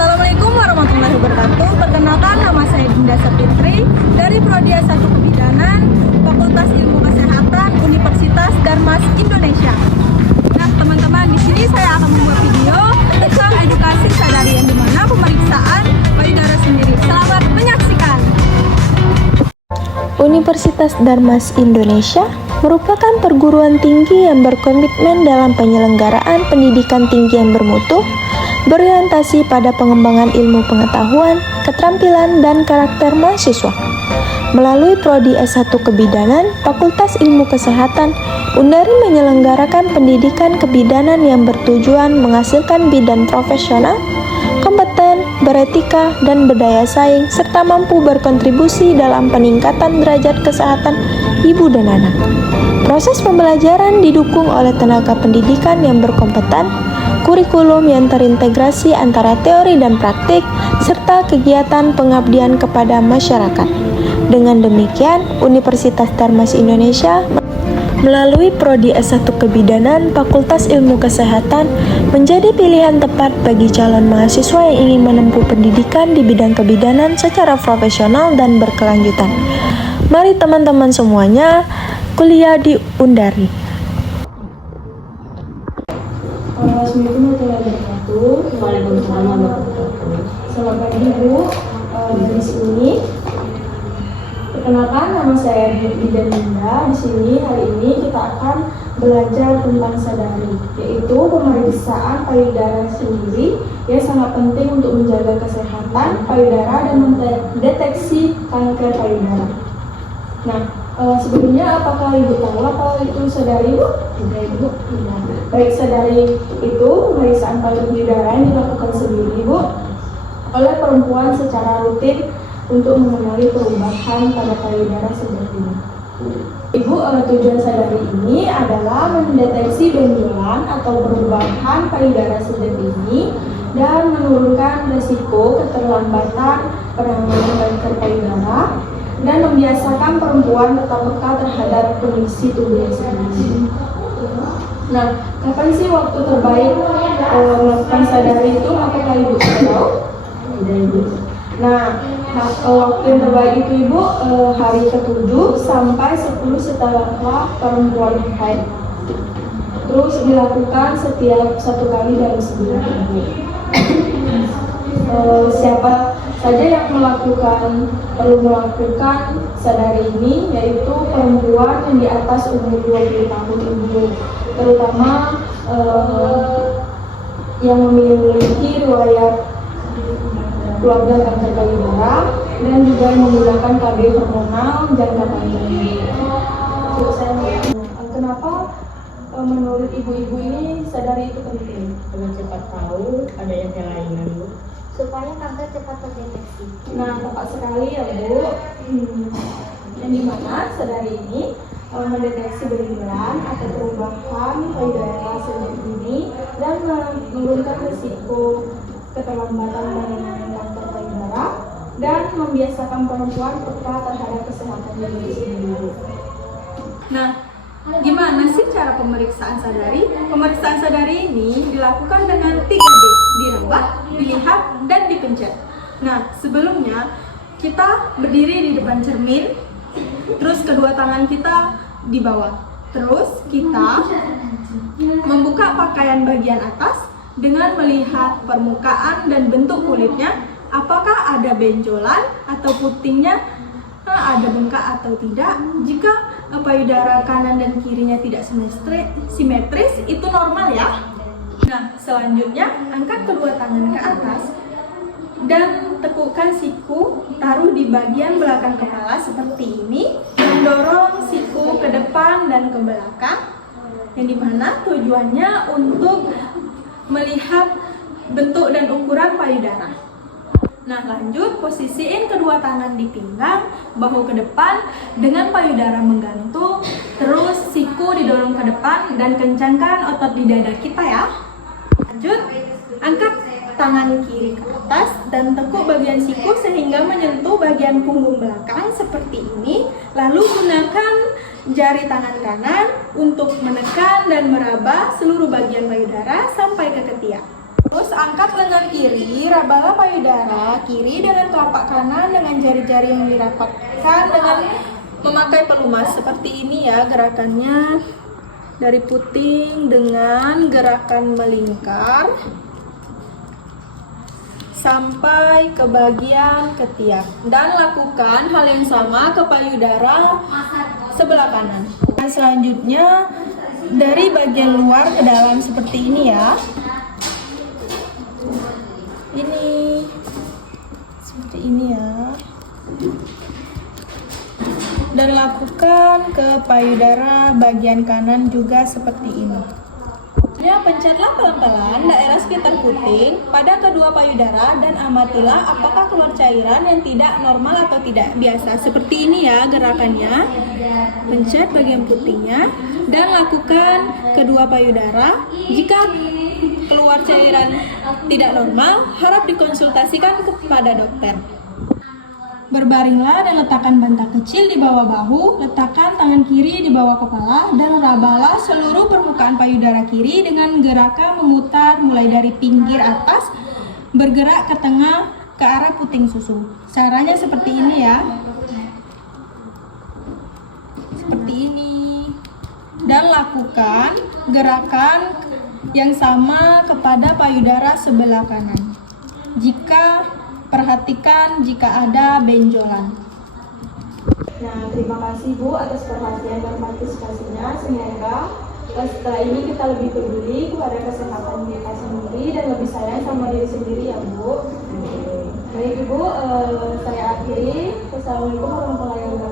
Assalamualaikum warahmatullahi wabarakatuh. Perkenalkan, nama saya Dinda Sapitri dari Prodi S1 Kebidanan, Fakultas Ilmu Kesehatan, Universitas Darmas Indonesia. Nah, teman-teman, di sini saya akan membuat video tentang edukasi sadari yang dimana pemeriksaan payudara sendiri. Selamat menyaksikan. Universitas Darmas Indonesia merupakan perguruan tinggi yang berkomitmen dalam penyelenggaraan pendidikan tinggi yang bermutu, berorientasi pada pengembangan ilmu pengetahuan, keterampilan, dan karakter mahasiswa. Melalui Prodi S1 Kebidanan, Fakultas Ilmu Kesehatan, Undari menyelenggarakan pendidikan kebidanan yang bertujuan menghasilkan bidan profesional, kompeten, beretika, dan berdaya saing, serta mampu berkontribusi dalam peningkatan derajat kesehatan ibu dan anak. Proses pembelajaran didukung oleh tenaga pendidikan yang berkompeten, kurikulum yang terintegrasi antara teori dan praktik, serta kegiatan pengabdian kepada masyarakat. Dengan demikian, Universitas Darmas Indonesia melalui Prodi S1 Kebidanan, Fakultas Ilmu Kesehatan menjadi pilihan tepat bagi calon mahasiswa yang ingin menempuh pendidikan di bidang kebidanan secara profesional dan berkelanjutan. Mari teman-teman semuanya kuliah di Undari. Assalamualaikum warahmatullahi wabarakatuh. Waalaikumsalam warahmatullahi wabarakatuh. Selamat pagi Bu. Di sini perkenalkan, nama saya Dinda. Di sini hari ini kita akan belajar tentang sadari, yaitu pemeriksaan payudara sendiri yang sangat penting untuk menjaga kesehatan payudara dan mendeteksi kanker payudara. Nah, sebelumnya apakah Ibu tahu apa itu sadari, Bu? Tidak, Ibu. Baik, sadari itu pemeriksaan payudara yang dilakukan sendiri, Bu, oleh perempuan secara rutin untuk mengenali perubahan pada payudara sejak dini. Ibu, tujuan sadari ini adalah mendeteksi benjolan atau perubahan payudara sejak dini dan menurunkan risiko keterlambatan penanganan kanker payudara dan membiasakan perempuan tetap peka terhadap kondisi tubuhnya sendiri. Nah, kapan sih waktu terbaik melakukan sadari itu? Apakah Ibu tahu? Tidak, Ibu. Nah, waktu yang terbaik itu Ibu hari ke-7 sampai 10 setelah perempuan haid. Terus dilakukan setiap 1 kali dalam sebulan, Ibu. Siapa saja yang perlu melakukan sadari ini, yaitu perempuan yang di atas umur 20 tahun, Ibu, terutama yang memiliki riwayat keluarga kanker payudara dan juga menggunakan KB hormonal jangka panjang. Kenapa menurut ibu-ibu ini sadari itu penting? Dengan cepat tahu adanya kelainan, Bu, supaya kanker cepat terdeteksi. Nah, tepat sekali ya, Bu. Yang dimana sadari ini mendeteksi benjolan atau perubahan payudara sejak dini dan menurunkan risiko keterlambatan penanganan kanker payudara dan membiasakan perempuan peka terhadap kesehatan diri sendiri. Nah, gimana sih cara pemeriksaan sadari? Pemeriksaan sadari ini dilakukan dengan 3D, diraba, dilihat, dan dipencet. Nah, sebelumnya kita berdiri di depan cermin, terus kedua tangan kita di bawah. Terus kita membuka pakaian bagian atas dengan melihat permukaan dan bentuk kulitnya, apakah ada benjolan atau putingnya, ada bengkak atau tidak. Jika payudara kanan dan kirinya tidak simetris, itu normal ya. Nah, selanjutnya angkat kedua tangan ke atas dan tekukkan siku, taruh di bagian belakang kepala seperti ini, mendorong siku ke depan dan ke belakang, yang dimana tujuannya untuk melihat bentuk dan ukuran payudara. Nah, lanjut, posisiin kedua tangan di pinggang, bahu ke depan dengan payudara menggantung, terus siku didorong ke depan dan kencangkan otot di dada kita ya. Lanjut, angkat tangan kiri ke atas dan tekuk bagian siku sehingga menyentuh bagian punggung belakang seperti ini. Lalu gunakan jari tangan kanan untuk menekan dan meraba seluruh bagian payudara sampai ke ketiak. Terus angkat lengan kiri, rabalah payudara kiri dengan telapak kanan dengan jari-jari yang dirapatkan dengan memakai pelumas. Seperti ini ya gerakannya, dari puting dengan gerakan melingkar sampai ke bagian ketiak. Dan lakukan hal yang sama ke payudara sebelah kanan. Nah, selanjutnya dari bagian luar ke dalam seperti ini ya. Ini seperti ini ya, dan lakukan ke payudara bagian kanan juga seperti ini. Ya, pencetlah pelan-pelan daerah sekitar puting pada kedua payudara dan amatilah apakah keluar cairan yang tidak normal atau tidak biasa. Seperti ini ya gerakannya. Pencet bagian putingnya dan lakukan kedua payudara. Jika keluar cairan tidak normal, harap dikonsultasikan kepada dokter. Berbaringlah dan letakkan bantal kecil di bawah bahu, letakkan tangan kiri di bawah kepala, dan rabalah seluruh permukaan payudara kiri dengan gerakan memutar mulai dari pinggir atas, bergerak ke tengah ke arah puting susu. Caranya seperti ini ya. Seperti ini. Dan lakukan gerakan yang sama kepada payudara sebelah kanan. Perhatikan jika ada benjolan. Nah, terima kasih Bu atas perhatian dan partisipasinya. Semoga setelah ini kita lebih peduli kepada kesehatan kita sendiri dan lebih sayang sama diri sendiri ya Bu. Baik Ibu, saya akhiri. Wassalamualaikum warahmatullahi wabarakatuh.